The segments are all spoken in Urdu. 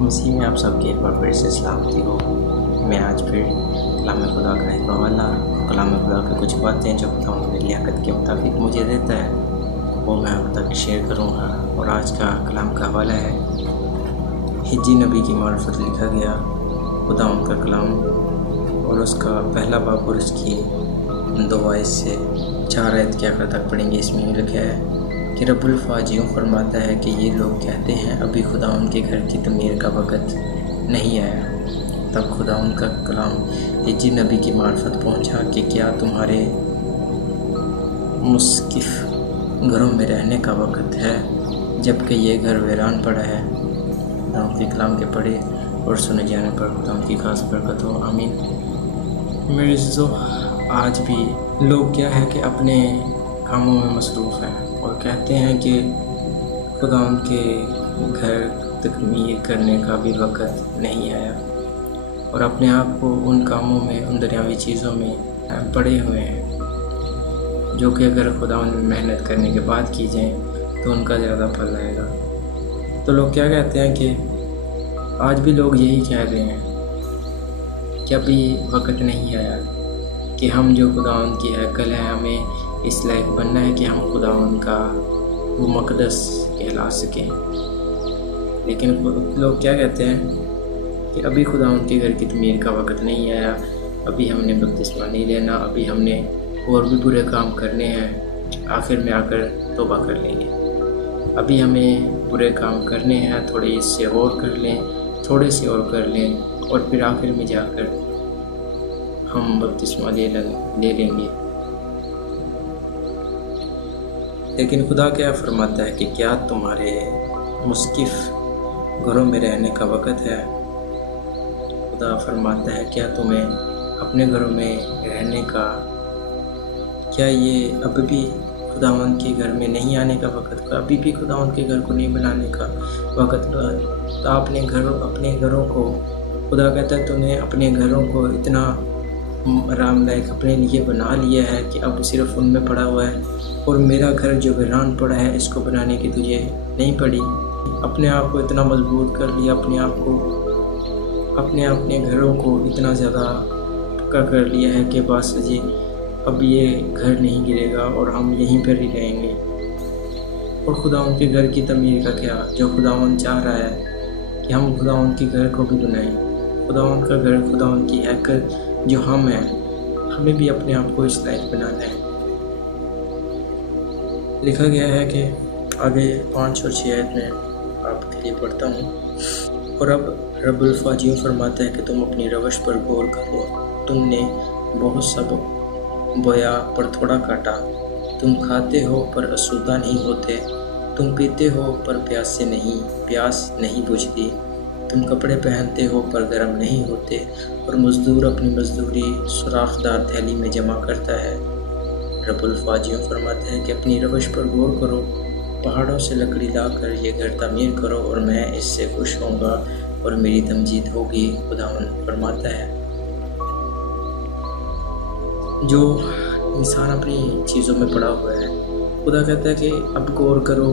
مسیح میں آپ سب کی ایک بار پھر سے سلامتی ہو۔ میں آج پھر کلام خدا کا ایک حوالہ، کلام خدا کی کچھ باتیں جو خدا میری لیاقت کے مطابق مجھے دیتا ہے وہ میں آپ تک شیئر کروں گا۔ اور آج کا کلام کا حوالہ ہے حجی نبی کی معرفت، لکھا گیا خدا ان کا کلام اور اس کا پہلا باب اور اس کی 2 آیت سے 4 آیت کے آخر تک پڑھیں گے۔ اس میں لکھا ہے کہ رب الفاظ یوں فرماتا ہے کہ یہ لوگ کہتے ہیں ابھی خدا ان کے گھر کی تعمیر کا وقت نہیں آیا۔ تب خدا ان کا کلام حجی نبی کی معرفت پہنچا کہ کیا تمہارے مسکف گھروں میں رہنے کا وقت ہے جبکہ یہ گھر ویران پڑا ہے۔ خدا ان کے کلام کے پڑھے اور سنے جانے پر خدا ان کی خاص برکت ہو، آمین۔ میرے عزیزو، آج بھی لوگ کیا ہے کہ اپنے کاموں میں مصروف ہیں اور کہتے ہیں کہ خدا ان کے گھر تکمیل کرنے کا بھی وقت نہیں آیا، اور اپنے آپ کو ان کاموں میں، ان دنیاوی چیزوں میں پڑے ہوئے ہیں جو کہ اگر خدا ان میں محنت کرنے کے بعد کی جائیں تو ان کا زیادہ پھل آئے گا۔ تو لوگ کیا کہتے ہیں کہ آج بھی لوگ یہی کہہ رہے ہیں کہ ابھی وقت نہیں آیا کہ ہم جو خدا ان کی ہیکل ہے، ہمیں اس لائق بننا ہے کہ ہم خدا ان کا وہ مقدس کہلا سکیں۔ لیکن لوگ کیا کہتے ہیں کہ ابھی خدا ان کے گھر کی تعمیر کا وقت نہیں آیا، ابھی ہم نے بپتسمہ نہیں لینا، ابھی ہم نے اور بھی برے کام کرنے ہیں، آخر میں آ کر توبہ کر لیں گے۔ ابھی ہمیں برے کام کرنے ہیں، تھوڑے اس سے اور کر لیں، تھوڑے سے اور کر لیں، اور پھر آخر میں جا کر ہم بپتسمہ لے لیں گے۔ لیکن خدا کیا فرماتا ہے کہ کیا تمہارے مسکف گھروں میں رہنے کا وقت ہے؟ خدا فرماتا ہے کیا تمہیں اپنے گھروں میں رہنے کا، کیا یہ اب بھی خداوند کے گھر میں نہیں آنے کا وقت، ابھی بھی خداوند کے گھر کو نہیں بنانے کا وقت؟ تو اپنے گھروں کو، خدا کہتا ہے تو نے اپنے گھروں کو اتنا آرام دائق اپنے لیے بنا لیا ہے کہ اب صرف ان میں پڑا ہوا ہے، اور میرا گھر جو ویران پڑا ہے اس کو بنانے کی تجھے نہیں پڑی۔ اپنے آپ کو اتنا مضبوط کر لیا، اپنے گھروں کو اتنا زیادہ پکا کر لیا ہے کہ بس جی اب یہ گھر نہیں گرے گا اور ہم یہیں پر ہی رہیں گے۔ اور خداوند کے گھر کی تعمیر کا کیا؟ جو خداوند چاہ رہا ہے کہ ہم خداوند کے گھر کو بھی بنائیں، خداوند کا گھر، خداوند کی ہیکل جو ہم ہیں، ہمیں بھی اپنے آپ کو اس لائق بنانا ہے۔ لکھا گیا ہے کہ آگے 5 اور 6 آیت میں آپ کے لیے پڑھتا ہوں۔ اور اب رب الفاظ یوں فرماتا ہے کہ تم اپنی روش پر غور کرو، تم نے بہت سا بویا پر تھوڑا کاٹا، تم کھاتے ہو پر آسودہ نہیں ہوتے، تم پیتے ہو پر پیاس نہیں بجھتی، تم کپڑے پہنتے ہو پر گرم نہیں ہوتے، اور مزدور اپنی مزدوری سوراخ دار تھیلی میں جمع کرتا ہے۔ رب الفاظ یوں فرماتا ہے کہ اپنی روش پر غور کرو، پہاڑوں سے لکڑی لا کر یہ گھر تعمیر کرو اور میں اس سے خوش ہوں گا اور میری تمجید ہوگی، خداوند فرماتا ہے۔ جو انسان اپنی چیزوں میں پڑا ہوا ہے، خدا کہتا ہے کہ اب غور کرو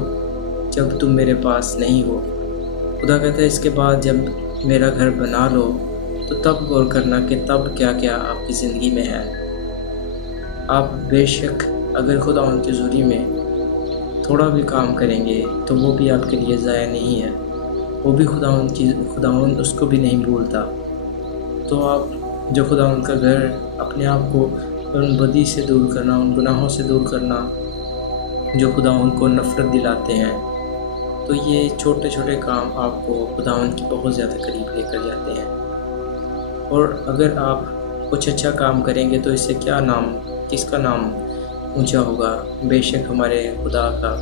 جب تم میرے پاس نہیں ہو۔ خدا کہتا ہے اس کے بعد جب میرا گھر بنا لو تو تب غور کرنا کہ تب کیا کیا آپ کی زندگی میں ہے۔ آپ بے شک اگر خدا ان کی حضوری میں تھوڑا بھی کام کریں گے تو وہ بھی آپ کے لیے ضائع نہیں ہے، وہ بھی خداوند اس کو بھی نہیں بھولتا۔ تو آپ جو خداوند کا گھر، اپنے آپ کو ان بدی سے دور کرنا، ان گناہوں سے دور کرنا جو خداوند کو نفرت دلاتے ہیں، تو یہ چھوٹے چھوٹے کام آپ کو خداوند کی بہت زیادہ قریب لے کر جاتے ہیں۔ اور اگر آپ کچھ اچھا کام کریں گے تو اس سے کس کا نام اونچا ہوگا؟ بے شک ہمارے خدا کا۔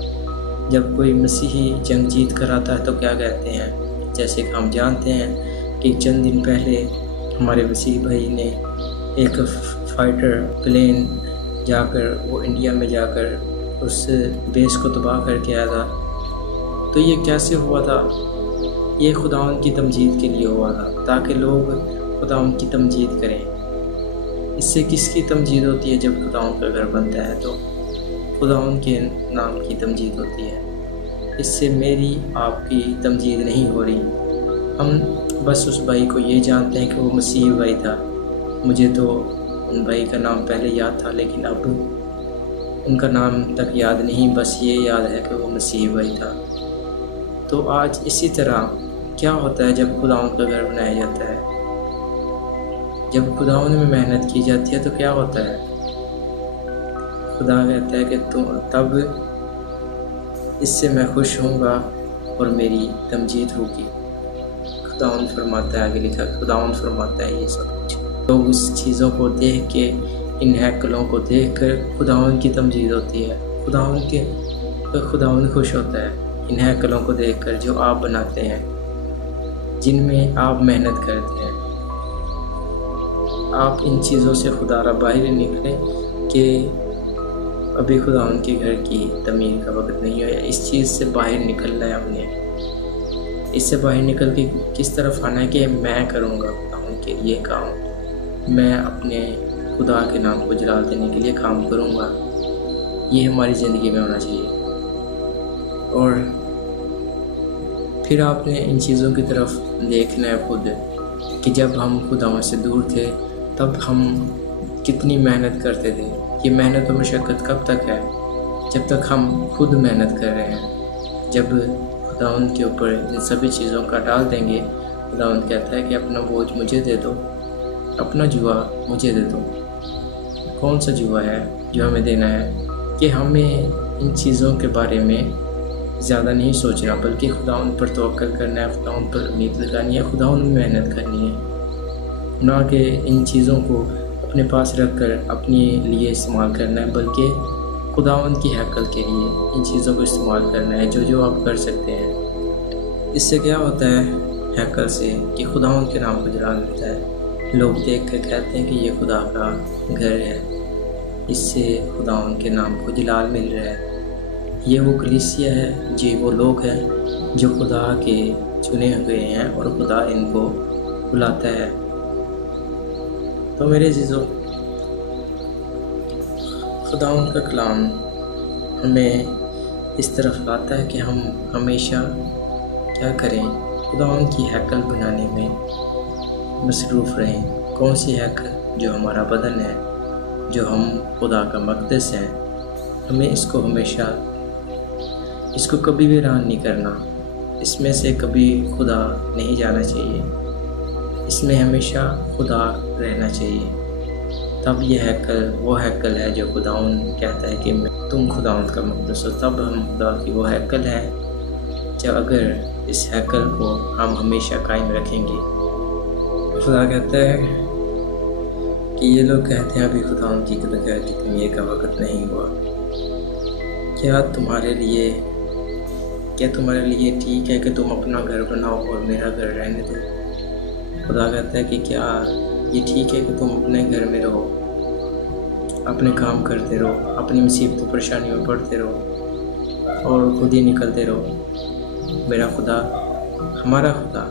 جب کوئی مسیحی جنگ جیت کر آتا ہے تو کیا کہتے ہیں؟ جیسے کہ ہم جانتے ہیں کہ چند دن پہلے ہمارے مسیحی بھائی نے ایک فائٹر پلین جا کر وہ انڈیا میں جا کر اس بیس کو تباہ کر کے آیا تھا۔ تو یہ کیسے ہوا تھا؟ یہ خداوند کی تمجید کے لیے ہوا تھا، تاکہ لوگ خداوند کی تمجید کریں۔ اس سے کس کی تمجید ہوتی ہے؟ جب خداوند کا گھر بنتا ہے تو خداوند کے نام کی تمجید ہوتی ہے۔ اس سے میری آپ کی تمجید نہیں ہو رہی، ہم بس اس بھائی کو یہ جانتے ہیں کہ وہ مسیح بھائی تھا. مجھے تو ان بھائی کا نام پہلے یاد تھا لیکن اب ان کا نام تک یاد نہیں، بس یہ یاد ہے کہ وہ مسیح بھائی تھا. تو آج اسی طرح کیا ہوتا ہے جب خداوند کا گھر بنایا جاتا ہے، جب خداوند میں محنت کی جاتی ہے تو کیا ہوتا ہے؟ خدا کہتا ہے کہ تب اس سے میں خوش ہوں گا اور میری تمجید ہوگی. خداوند فرماتا ہے، آگے لکھا خداوند فرماتا ہے یہ سب کچھ. لوگ اس چیزوں کو دیکھ کے، ان ہیکلوں کو دیکھ کر خداوند کی تمجید ہوتی ہے. خداوند خوش ہوتا ہے ان ہیکلوں کو دیکھ کر جو آپ بناتے ہیں، جن میں آپ محنت کرتے ہیں. آپ ان چیزوں سے خدا را باہر نکلیں کہ ابھی خداوند کے گھر کی تعمیر کا وقت نہیں ہے. اس چیز سے باہر نکلنا ہے ہم نے. اس سے باہر نکل کے کس طرف آنا ہے کہ میں کروں گا خداوند کے لیے کام. میں اپنے خدا کے نام کو جلال دینے کے لیے کام کروں گا. یہ ہماری زندگی میں ہونا چاہیے. اور پھر آپ نے ان چیزوں کی طرف دیکھنا ہے خود کہ جب ہم خداوند سے دور تھے تب ہم کتنی محنت کرتے تھے. یہ محنت و مشقت کب تک ہے؟ جب تک ہم خود محنت کر رہے ہیں. جب خداوند کے اوپر ان سبھی چیزوں کا ڈال دیں گے، خداوند کہتا ہے کہ اپنا بوجھ مجھے دے دو، اپنا جوا مجھے دے دو. کون سا جوا ہے جو ہمیں دینا ہے؟ کہ ہمیں ان چیزوں کے بارے میں زیادہ نہیں سوچنا، بلکہ خداوند پر توکل کرنا ہے، خداوند پر امید لگانی ہے، خداوند میں محنت کرنی ہے. نہ کہ ان چیزوں کو اپنے پاس رکھ کر اپنے لیے استعمال کرنا ہے، بلکہ خداوند کی ہیکل کے لیے ان چیزوں کو استعمال کرنا ہے جو آپ کر سکتے ہیں. اس سے کیا ہوتا ہے ہیکل سے کہ خداوند کے نام کو جلال ملتا ہے. لوگ دیکھ کر کہتے ہیں کہ یہ خدا کا گھر ہے، اس سے خداوند کے نام کو جلال مل رہا ہے. یہ وہ کلیسیا ہے، جی وہ لوگ ہیں جو خدا کے چنے ہوئے ہیں اور خدا ان کو بلاتا ہے. تو میرے عزیزو، خداوند کا کلام ہمیں اس طرف لاتا ہے کہ ہم ہمیشہ کیا کریں؟ خداوند کی ہیکل بنانے میں مصروف رہیں. کون سی ہیکل؟ جو ہمارا بدن ہے، جو ہم خدا کا مقدس ہیں. ہمیں اس کو ہمیشہ، اس کو کبھی ویران نہیں کرنا. اس میں سے کبھی خدا نہیں جانا چاہیے. اس میں ہمیشہ خدا رہنا چاہیے. تب یہ ہیکل وہ ہیکل ہے جو خداوند کہتا ہے کہ تم خداوند کا مقدس ہو. تب ہم خدا کی وہ ہیکل ہے جب اگر اس ہیکل کو ہم ہمیشہ قائم رکھیں گے. خدا کہتا ہے کہ یہ لوگ کہتے ہیں ابھی خداوند کی گھر کی تعمیر کا وقت نہیں ہوا. کیا تمہارے لیے ٹھیک ہے کہ تم اپنا گھر بناؤ اور میرا گھر رہنے دو؟ خدا کہتا ہے کہ کیا یہ ٹھیک ہے کہ تم اپنے گھر میں رہو، اپنے کام کرتے رہو، اپنی مصیبتوں پریشانیوں میں پڑتے رہو اور خود ہی نکلتے رہو؟ میرا خدا، ہمارا خدا،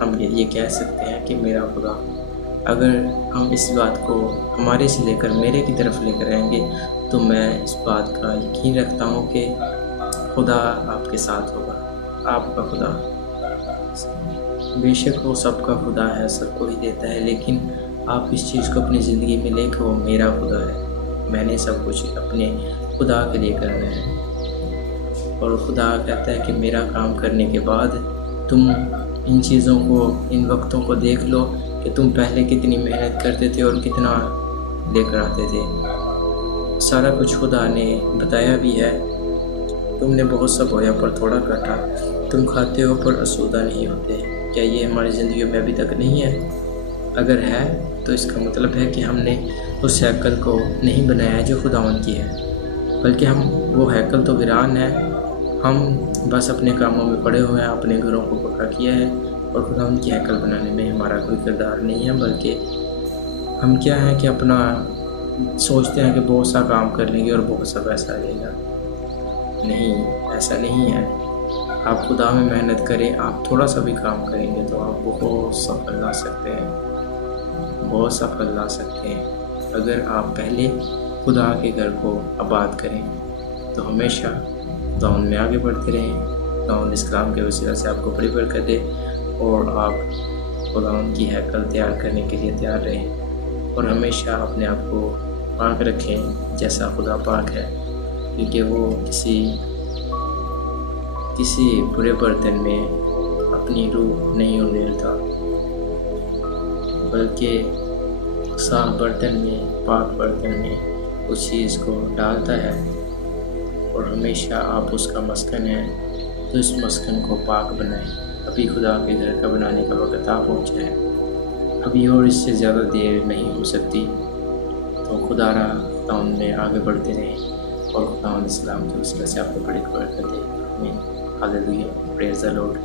ہم یہ کہہ سکتے ہیں کہ میرا خدا. اگر ہم اس بات کو ہمارے سے لے کر میرے کی طرف لے کر آئیں گے تو میں اس بات کا یقین رکھتا ہوں کہ خدا آپ کے ساتھ ہوگا. آپ کا خدا بے شک وہ سب کا خدا ہے، سب کو ہی دیتا ہے، لیکن آپ اس چیز کو اپنی زندگی میں لے کہ وہ میرا خدا ہے. میں نے سب کچھ اپنے خدا کے لیے کرنا ہے. اور خدا کہتا ہے کہ میرا کام کرنے کے بعد تم ان چیزوں کو، ان وقتوں کو دیکھ لو کہ تم پہلے کتنی محنت کرتے تھے اور کتنا لے کر آتے تھے. سارا کچھ خدا نے بتایا بھی ہے. تم نے بہت سا بویا پر تھوڑا کاٹا، تم کھاتے ہو پر آسودہ نہیں ہوتے. کیا یہ ہماری زندگیوں میں ابھی تک نہیں ہے؟ اگر ہے تو اس کا مطلب ہے کہ ہم نے اس ہیکل کو نہیں بنایا جو خداوند کی ہے، بلکہ وہ ہیکل تو ویران ہے. ہم بس اپنے کاموں میں پڑے ہوئے ہیں، اپنے گھروں کو پکا کیا ہے اور خداوند کی ہیکل بنانے میں ہمارا کوئی کردار نہیں ہے. بلکہ ہم کیا ہیں کہ اپنا سوچتے ہیں کہ بہت سا کام کر لیں گے اور بہت سا پیسہ آ جائے گا. نہیں، ایسا نہیں ہے. آپ خدا میں محنت کریں، آپ تھوڑا سا بھی کام کریں گے تو آپ بہت سا پھل لا سکتے ہیں، بہت سا پھل لا سکتے ہیں. اگر آپ پہلے خدا کے گھر کو آباد کریں تو ہمیشہ خداوند میں آگے بڑھتے رہیں. خداوند اس کلام کے وسیلہ سے آپ کو بڑی برکت دے اور آپ خداوند کی ہیکل تیار کرنے کے لیے تیار رہیں اور ہمیشہ اپنے آپ کو پاک رکھیں جیسا خدا پاک ہے، کیونکہ وہ کسی برے برتن میں اپنی روح نہیں اندھیلتا، بلکہ صاف برتن میں، پاک برتن میں اس چیز کو ڈالتا ہے، اور ہمیشہ آپ اس کا مسکن ہیں تو اس مسکن کو پاک بنائیں۔ ابھی خدا کے گھر کا بنانے کا وقت آ پہنچا ہے، ابھی اور اس سے زیادہ دیر نہیں ہو سکتی، تو خدا خداوند میں آگے بڑھتے رہیں اور خداوند اسلام کے وسیلہ سے آپ کو بڑی برکت دے۔ آمین۔ ہاللیلویہ، پریز دی لارڈ۔